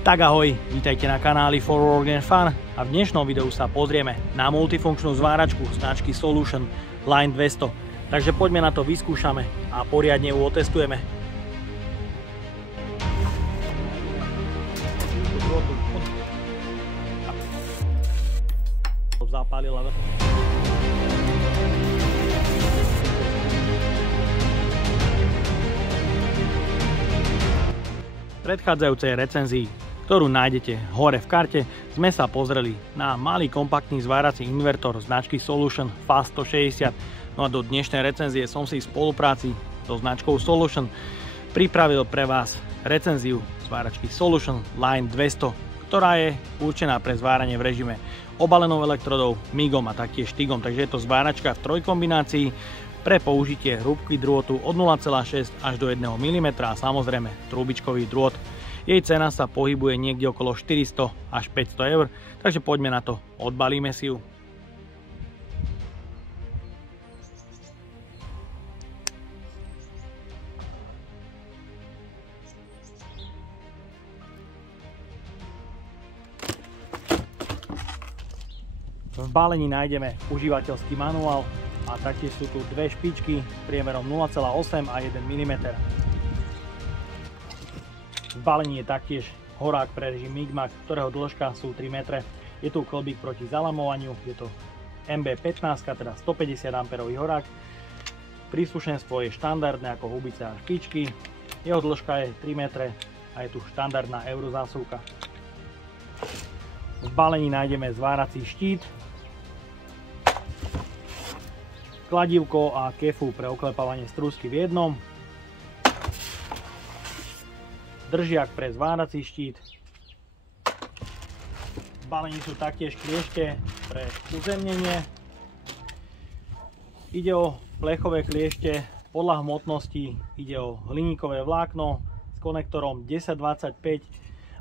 Tak ahoj, vítajte na kanáli For Work and Fun a v dnešnom videu sa pozrieme na multifunkčnú zváračku značky Solution Line 200. Takže poďme na to, vyskúšame a poriadne ju otestujeme. Zapálila. V predchádzajúcej recenzii, ktorú nájdete hore v karte, sme sa pozreli na malý kompaktný zvárací invertor značky Solution Fast 160. No a do dnešnej recenzie som si v spolupráci so značkou Solution pripravil pre vás recenziu zváračky Solution Line 200, ktorá je určená pre zváranie v režime obalenou elektrodou, MIGom a taktiež TIGom. Takže je to zváračka v trojkombinácii pre použitie hrúbky drôtu od 0,6 až do 1 mm a samozrejme trubičkový drôt. Jej cena sa pohybuje niekde okolo 400 až 500 eur, takže poďme na to, odbalíme si ju. V balení nájdeme užívateľský manuál a taktiež sú tu dve špičky priemerom 0,8 a 1 mm. V balení je taktiež horák pre režim MIG-MAX, ktorého dĺžka sú 3 metre. Je tu klbík proti zalamovaniu, je to MB15, teda 150 A horák. Príslušenstvo je štandardné ako hubice a špičky. Jeho dĺžka je 3 metre a je tu štandardná eurozásuvka. V balení nájdeme zvárací štít, kladívko a kefu pre oklepávanie strúsky v jednom, držiak pre zvárací štít. V balení sú taktiež kliešte pre uzemnenie. Ide o plechové kliešte, podľa hmotnosti ide o hliníkové vlákno s konektorom 1025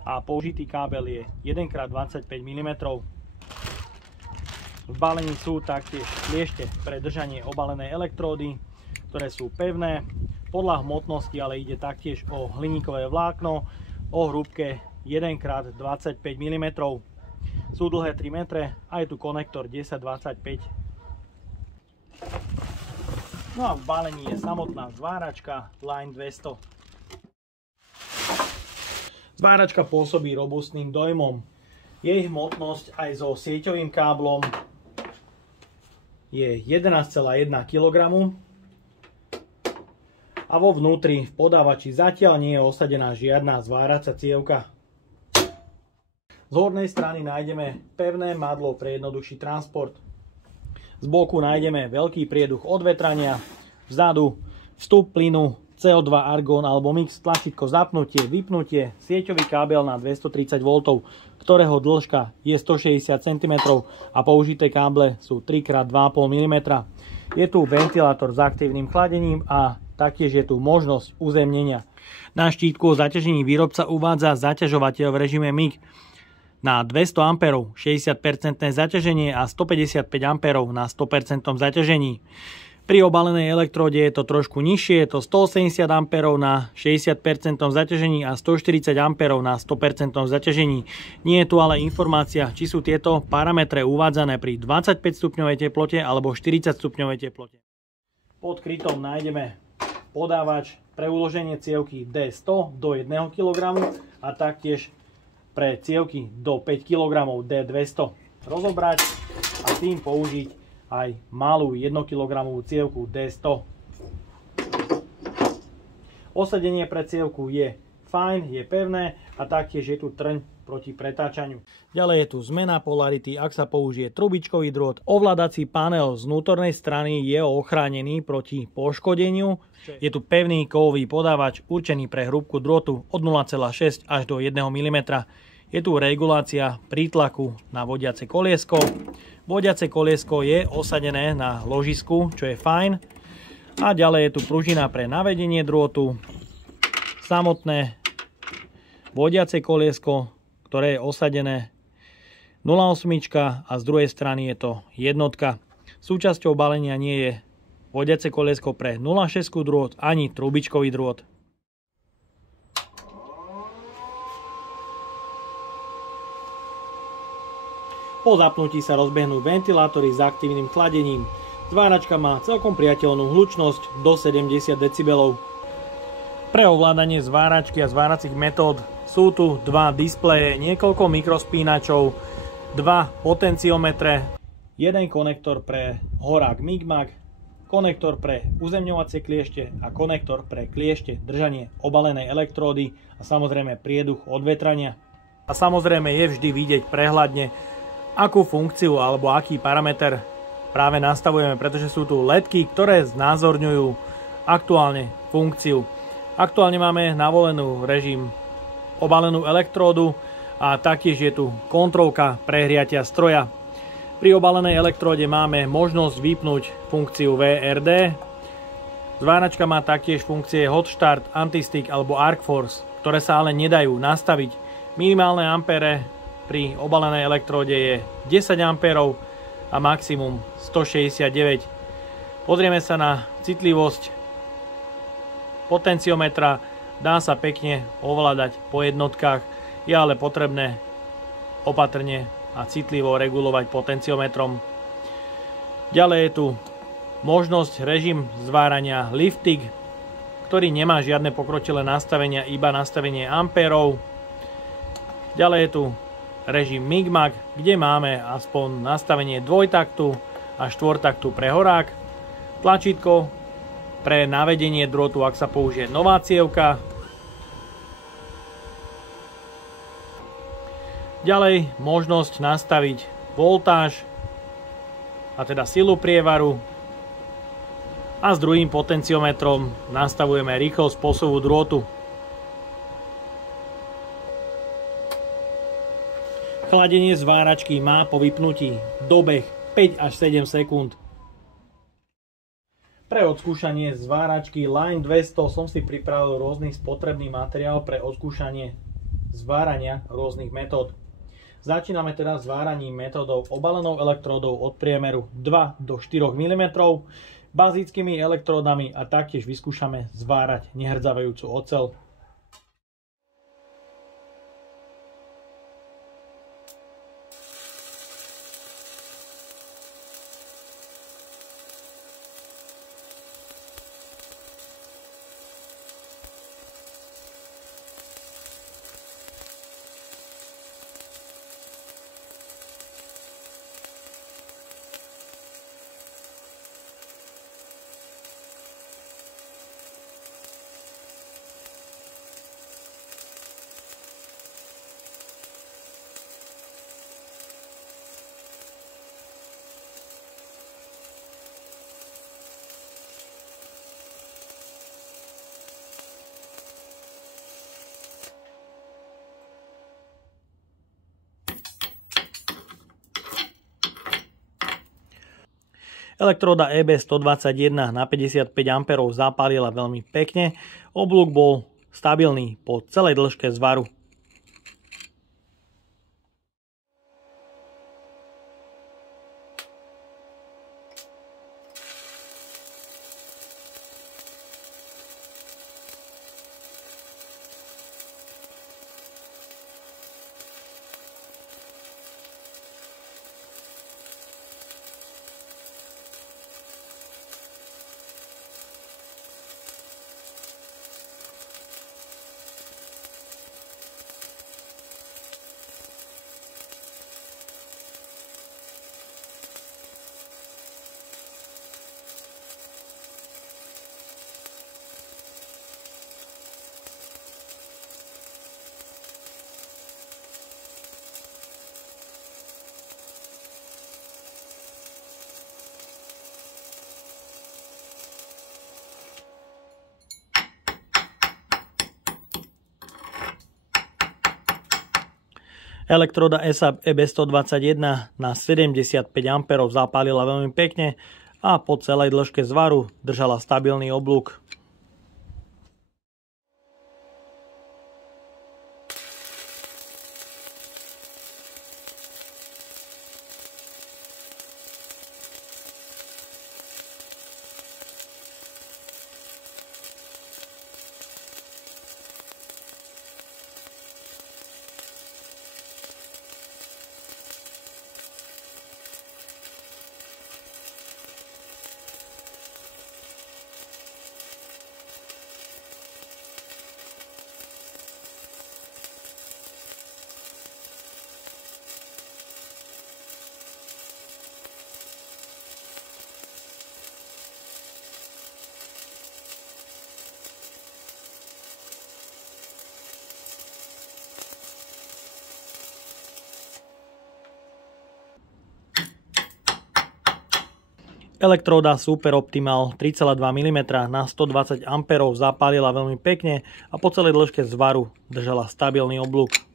a použitý kábel je 1x25 mm. V balení sú taktiež kliešte pre držanie obalenej elektródy, ktoré sú pevné. Podľa hmotnosti ale ide taktiež o hliníkové vlákno o hrúbke 1x25 mm. Sú dlhé 3 metre a je tu konektor 1025. No a v balení je samotná zváračka Line 200. Zváračka pôsobí robustným dojmom. Jej hmotnosť aj so sieťovým káblom je 11,1 kg a vo vnútri v podávači zatiaľ nie je osadená žiadna zváracia cievka. Z hornej strany nájdeme pevné madlo pre jednoduchší transport. Z boku nájdeme veľký prieduch od vetrania, vzadu vstup plynu, CO2, argón alebo mix, tlačítko zapnutie, vypnutie, sieťový kábel na 230 V, ktorého dĺžka je 160 cm a použité káble sú 3x2,5 mm. Je tu ventilátor s aktívnym chladením a taktiež je tu možnosť uzemnenia. Na štítku o zaťažení výrobca uvádza zaťažovateľ v režime MIG na 200 A 60% zaťaženie a 155 A na 100% zaťažení. Pri obalenej elektróde je to trošku nižšie, je to 180 A na 60% zaťažení a 140 A na 100% zaťažení. Nie je tu ale informácia, či sú tieto parametre uvádzané pri 25 stupňovej teplote alebo 40 stupňovej teplote. Pod krytom nájdeme podávač pre uloženie cievky D100 do 1 kg a taktiež pre cievky do 5 kg D200. Rozobrať a tým použiť aj malú 1 kg cievku D100. Osadenie pre cievku je fajn, je pevné a taktiež je tu trň proti pretáčaniu. Ďalej je tu zmena polarity, ak sa použije trubičkový drôt. Ovládací panel z vnútornej strany je ochránený proti poškodeniu. Je tu pevný kovový podávač určený pre hrúbku drôtu od 0,6 až do 1 mm. Je tu regulácia prítlaku na vodiace koliesko. Vodiace koliesko je osadené na ložisku, čo je fajn. A ďalej je tu pružina pre navedenie drôtu. Samotné vodiace koliesko, ktoré je osadené 0,8 a z druhej strany je to jednotka. Súčasťou balenia nie je vodiace koliesko pre 0,6 drôt ani trubičkový drôt. Po zapnutí sa rozbehnú ventilátory s aktívnym chladením. Zváračka má celkom priateľnú hlučnosť do 70 dB. Pre ovládanie zváračky a zváracích metód sú tu dva displeje, niekoľko mikrospínačov, dva potenciometre, jeden konektor pre horák MIG-MAG, konektor pre uzemňovacie kliešte a konektor pre kliešte držanie obalenej elektródy a samozrejme prieduch od vetrania. A samozrejme je vždy vidieť prehľadne, akú funkciu alebo aký parameter práve nastavujeme, pretože sú tu ledky, ktoré znázorňujú aktuálne funkciu. Aktuálne máme navolenú režim obalenú elektródu a taktiež je tu kontrolka prehriatia stroja. Pri obalenej elektróde máme možnosť vypnúť funkciu VRD. Zváračka má taktiež funkcie Hot Start, Anti-Stick alebo Arc Force, ktoré sa ale nedajú nastaviť. Minimálne ampere pri obalenej elektróde je 10 A a maximum 169. Pozrieme sa na citlivosť potenciometra. Dá sa pekne ovládať po jednotkách, je ale potrebné opatrne a citlivo regulovať potenciometrom. Ďalej je tu možnosť režim zvárania Liftig, ktorý nemá žiadne pokročilé nastavenia, iba nastavenie ampérov. Ďalej je tu režim MIG-MAG, kde máme aspoň nastavenie dvojtaktu a štvortaktu pre horák. Tlačítko pre navedenie drôtu, ak sa použije nová cievka. Ďalej možnosť nastaviť voltáž, a teda silu prievaru. A s druhým potenciometrom nastavujeme rýchlosť posuvu drôtu. Chladenie zváračky má po vypnutí dobeh 5 až 7 sekúnd. Pre odskúšanie zváračky Line 200 som si pripravil rôzny spotrebný materiál pre odskúšanie zvárania rôznych metód. Začíname teda zváraním metódou obalenou elektródou od priemeru 2 do 4 mm, bazickými elektródami a taktiež vyskúšame zvárať nehrdzavajúcu oceľ. Elektróda EB121 na 55 A zapálila veľmi pekne, oblúk bol stabilný po celej dĺžke zvaru. Elektróda ESAB EB121 na 75 A zapálila veľmi pekne a po celej dĺžke zvaru držala stabilný oblúk. Elektróda Super Optimal 3,2 mm na 120 A zapálila veľmi pekne a po celej dĺžke zvaru držala stabilný oblúk.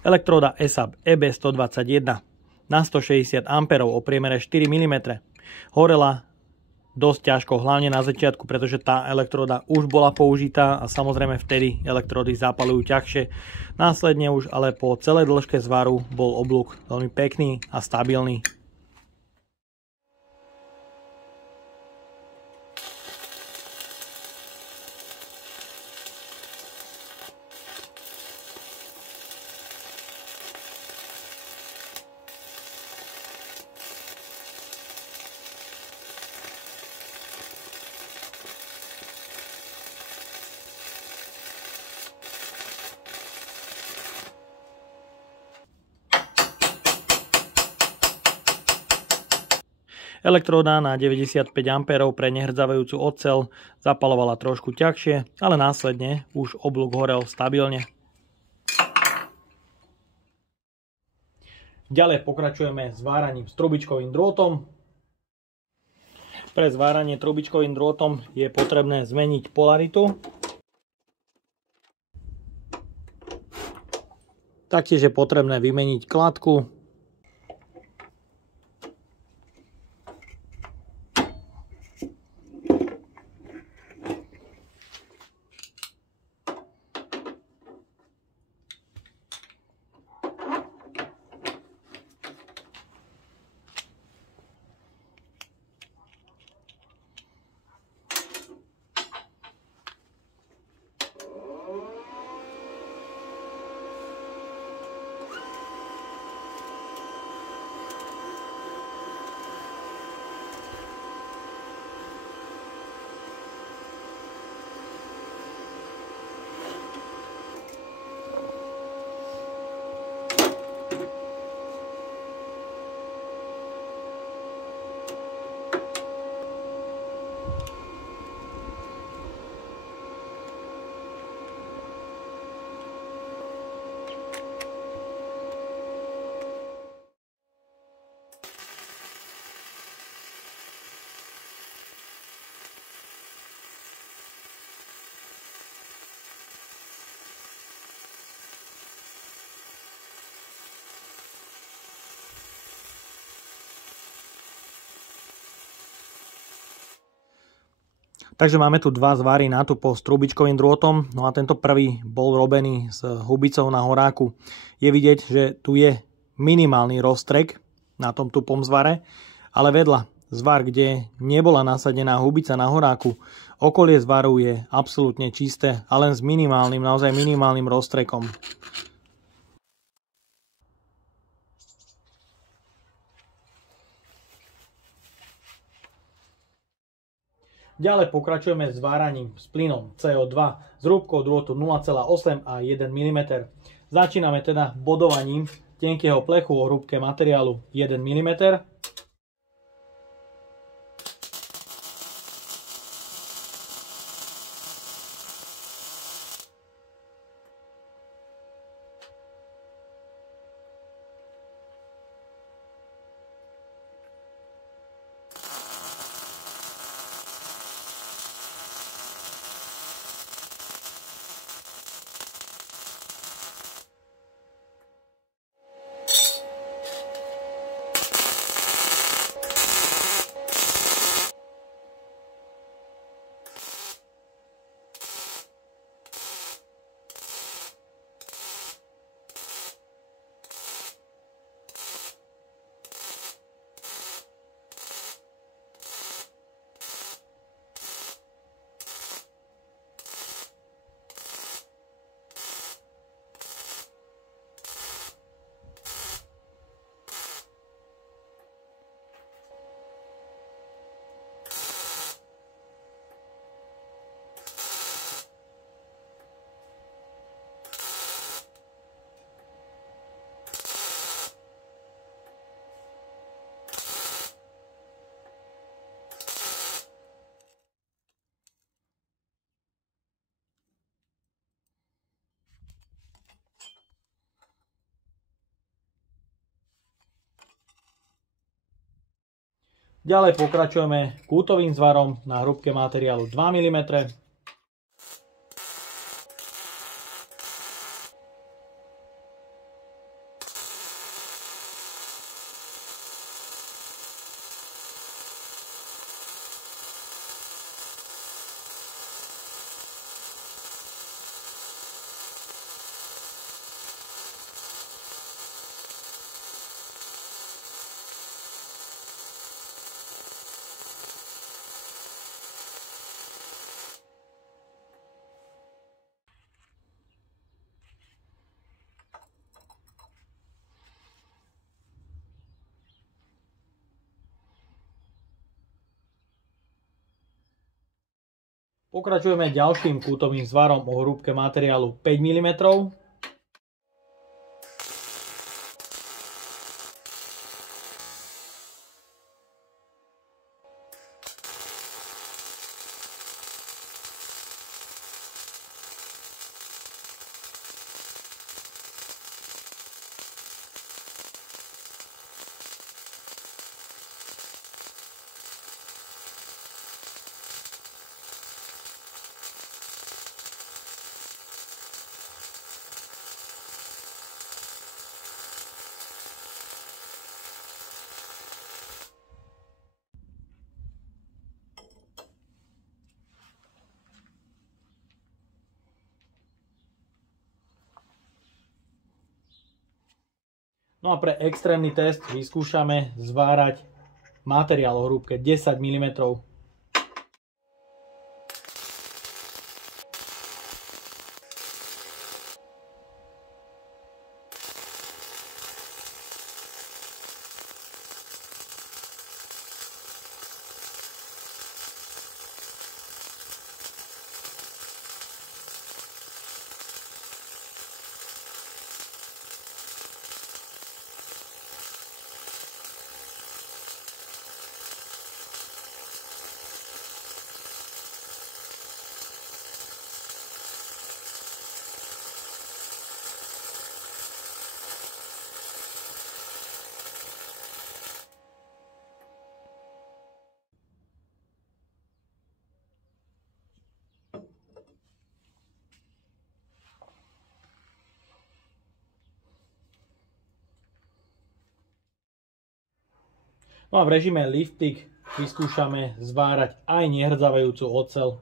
Elektróda ESAB EB121 na 160 A o priemere 4 mm horela dosť ťažko, hlavne na začiatku, pretože tá elektróda už bola použitá a samozrejme vtedy elektródy zapalujú ťažšie. Následne už ale po celej dĺžke zvaru bol oblúk veľmi pekný a stabilný. Elektróda na 95 A pre nehrdzavajúcu oceľ zapalovala trošku ťažšie, ale následne už oblúk horel stabilne. Ďalej pokračujeme s váraním s trubičkovým drôtom. Pre zváranie trubičkovým drôtom je potrebné zmeniť polaritu. Taktiež je potrebné vymeniť kladku. Takže máme tu dva zvary na tupo s trubičkovým drôtom, no a tento prvý bol robený s hubicou na horáku. Je vidieť, že tu je minimálny roztrek na tom tupom zvare, ale vedľa zvar, kde nebola nasadená hubica na horáku, okolie zvaru je absolútne čisté a len s minimálnym, naozaj minimálnym roztrekom. Ďalej pokračujeme s váraním s plynom CO2 s hrúbkou drôtu 0,8 a 1 mm. Začíname teda bodovaním tenkého plechu o hrúbke materiálu 1 mm. Ďalej pokračujeme kútovým zvarom na hrúbke materiálu 2 mm. Pokračujeme ďalším kútovým zvarom o hrúbke materiálu 5 mm. No a pre extrémny test vyskúšame zvárať materiál o hrúbke 10 mm. No a v režime Liftik vyskúšame zvárať aj nehrdzavajúcu oceľ.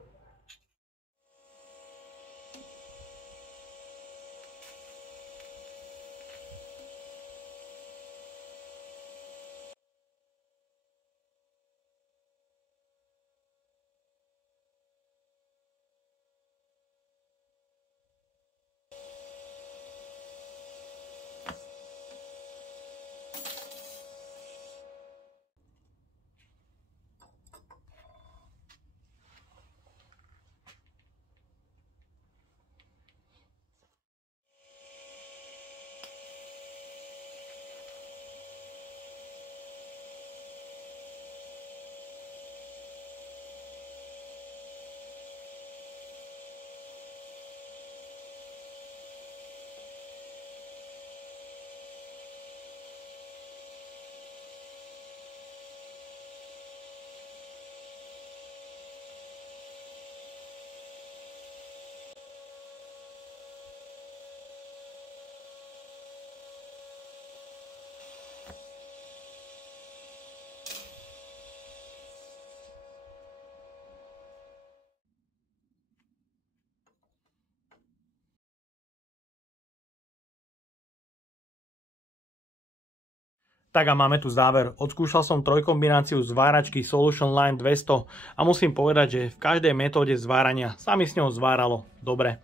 Tak a máme tu záver. Odskúšal som trojkombináciu zváračky Solution Line 200 a musím povedať, že v každej metóde zvárania sa mi s ňou zváralo dobre.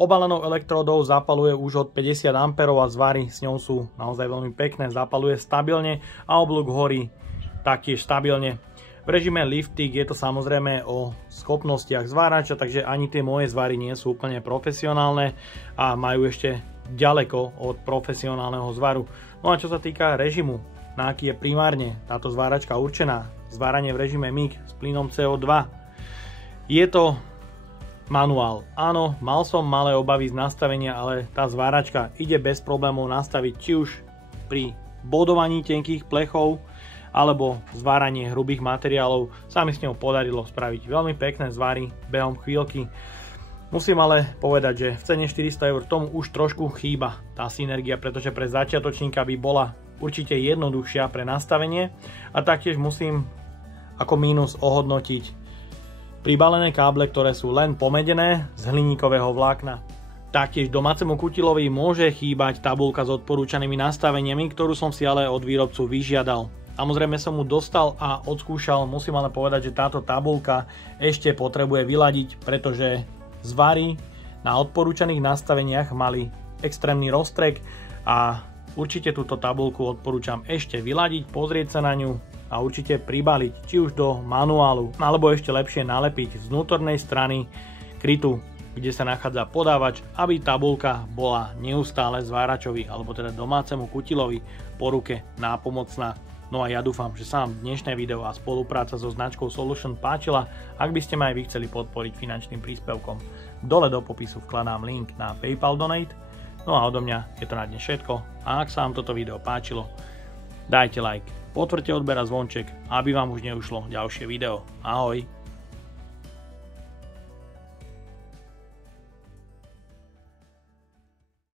Obalenou elektródou zapaluje už od 50 A a zváry s ňou sú naozaj veľmi pekné. Zapaluje stabilne a oblúk horí taktiež stabilne. V režime Liftik je to samozrejme o schopnostiach zvárača, takže ani tie moje zvary nie sú úplne profesionálne a majú ešte ďaleko od profesionálneho zvaru. No a čo sa týka režimu, na aký je primárne táto zváračka určená, zváranie v režime MIG s plynom CO2, je to manuál. Áno, mal som malé obavy z nastavenia, ale tá zváračka ide bez problémov nastaviť či už pri bodovaní tenkých plechov, alebo zváranie hrubých materiálov sa mi s ňou podarilo spraviť veľmi pekné zvary behom chvíľky. Musím ale povedať, že v cene 400 eur tomu už trošku chýba tá synergia, pretože pre začiatočníka by bola určite jednoduchšia pre nastavenie a taktiež musím ako mínus ohodnotiť pribalené káble, ktoré sú len pomedené z hliníkového vlákna. Taktiež domácemu kutilovi môže chýbať tabuľka s odporúčanými nastaveniami, ktorú som si ale od výrobcu vyžiadal. Samozrejme som mu dostal a odskúšal, musím ale povedať, že táto tabuľka ešte potrebuje vyladiť, pretože zvary na odporúčaných nastaveniach mali extrémny roztrek a určite túto tabuľku odporúčam ešte vyladiť, pozrieť sa na ňu a určite pribaliť, či už do manuálu, alebo ešte lepšie nalepiť z vnútornej strany krytu, kde sa nachádza podávač, aby tabuľka bola neustále zváračovi, alebo teda domácemu kutilovi po ruke nápomocná. No a ja dúfam, že sa vám dnešné video a spolupráca so značkou Solution páčila. Ak by ste ma aj vy chceli podporiť finančným príspevkom, dole do popisu vkladám link na PayPal Donate. No a odo mňa je to na dnes všetko. A ak sa vám toto video páčilo, dajte like, potvrďte odber a zvonček, aby vám už neušlo ďalšie video. Ahoj!